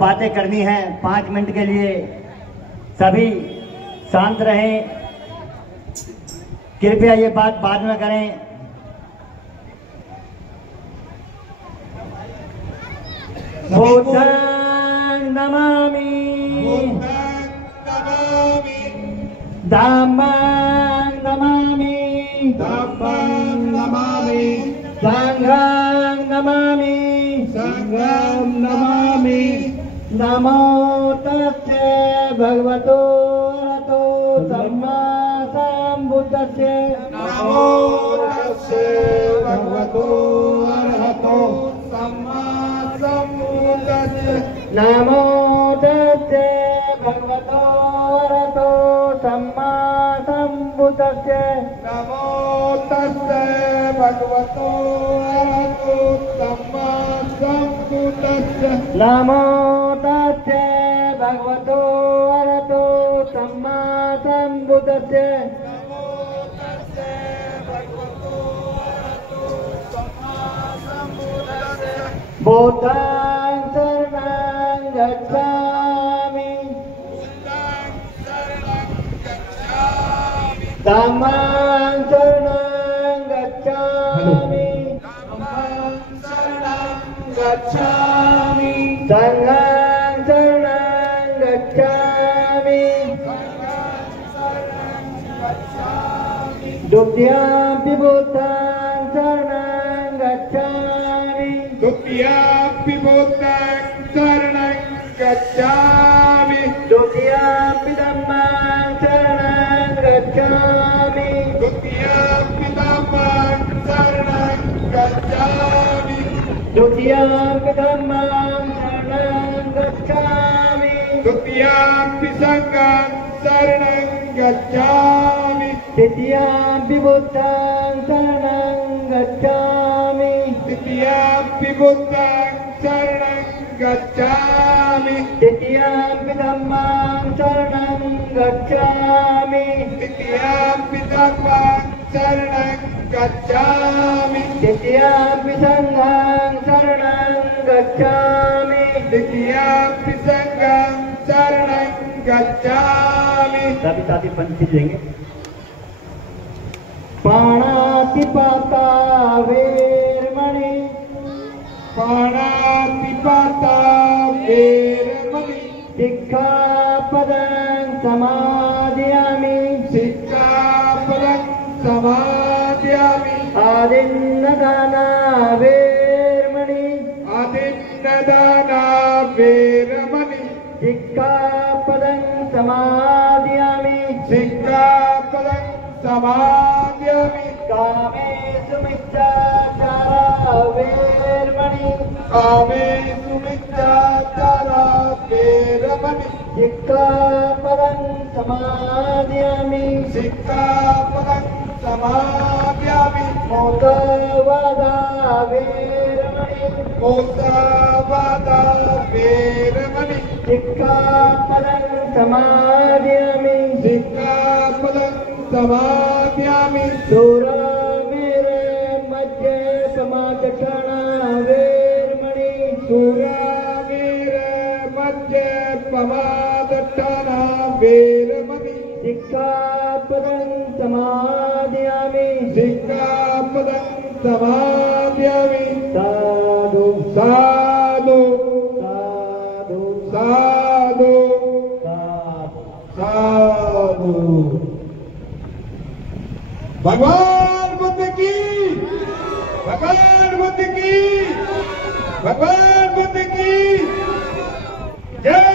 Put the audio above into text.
बातें करनी है 5 मिनट के लिए सभी शांत रहें। कृपया ये बात बाद में करें। बुद्धं नमामि धम्मं नमामि संघं नमामि नमो तस्से भगवतो अरहतो सम्मा सम्बुद्धस्से नमो तस्से भगवतो अरहतो सम्मा सम्बुद्धस्से नमो तस्से भगवतो अरहतो सम्मा सम्बुद्धस्से नमो तस्से भगवतो अरहतो सम्मा सम्बुद्धस्से नमो तस्से भगवतो अरहतो सम्मा सम्बुद्धस्से नमो तस्से भगवतो अरहतो सम्मा सम्बुद्धस्से बुद्धं शरणं गच्छामि धम्मं शरणं गच्छामि गच्छामि संघं शरणं गच्छामि द्वितीयं बुद्धं शरणं गच्छामि द्वितीयापि बुद्धं शरणं गच्छामि द्वितीयं धम्मं शरणं गच्छामि द्वितीयापि धम्मं शरणं गच्छामि द्वितीयं धम्मं शरणं गच्छामि द्वितीयापि संघं शरणं गच्छामि तृतीयं बुद्धं शरणं गच्छामि तृतीयापि बुद्धं शरणं गच्छामि तृतीयं धम्मं शरणं गच्छामि तृतीयापि धम्मं शरणं गच्छामि तृतीयं संघं शरणं गच्छामि द्वितीयापि संघं शरणं गच्छामि सभी साथी पंक्ति लेंगे। पाणातिपाता वेरमणि पाणातिपाता वेरमणि सिक्खापदं समादयामि सिक्खापदं समादयामि आदिन्नदाना वेरमणि आदिन्नदाना वेरमणि सिक्खापदं समादयामि सिक्खापदं समादयामि कामेषु मिथ्याचारा वेरमणि कामेषु मिथ्याचारा वेरमणि सिक्खापदं समादयामि सिक्खापदं समादयामि मोक्षवादा वेरमणि मोक्षवादा वेरमणि सिक्खापदं समादयामि सिक्खापदं समादयामि सुरामेरे मध्ये समाचक्षणा वेरमणि सुरामेरे मध्ये पमादट्टना वेरमणि सिक्खापदं समादयामि सिक्खापदं समादयामि साधु साधु साधु साधु साधु। साधु। भगवान बुद्ध की भगवान बुद्ध की भगवान बुद्ध की जय।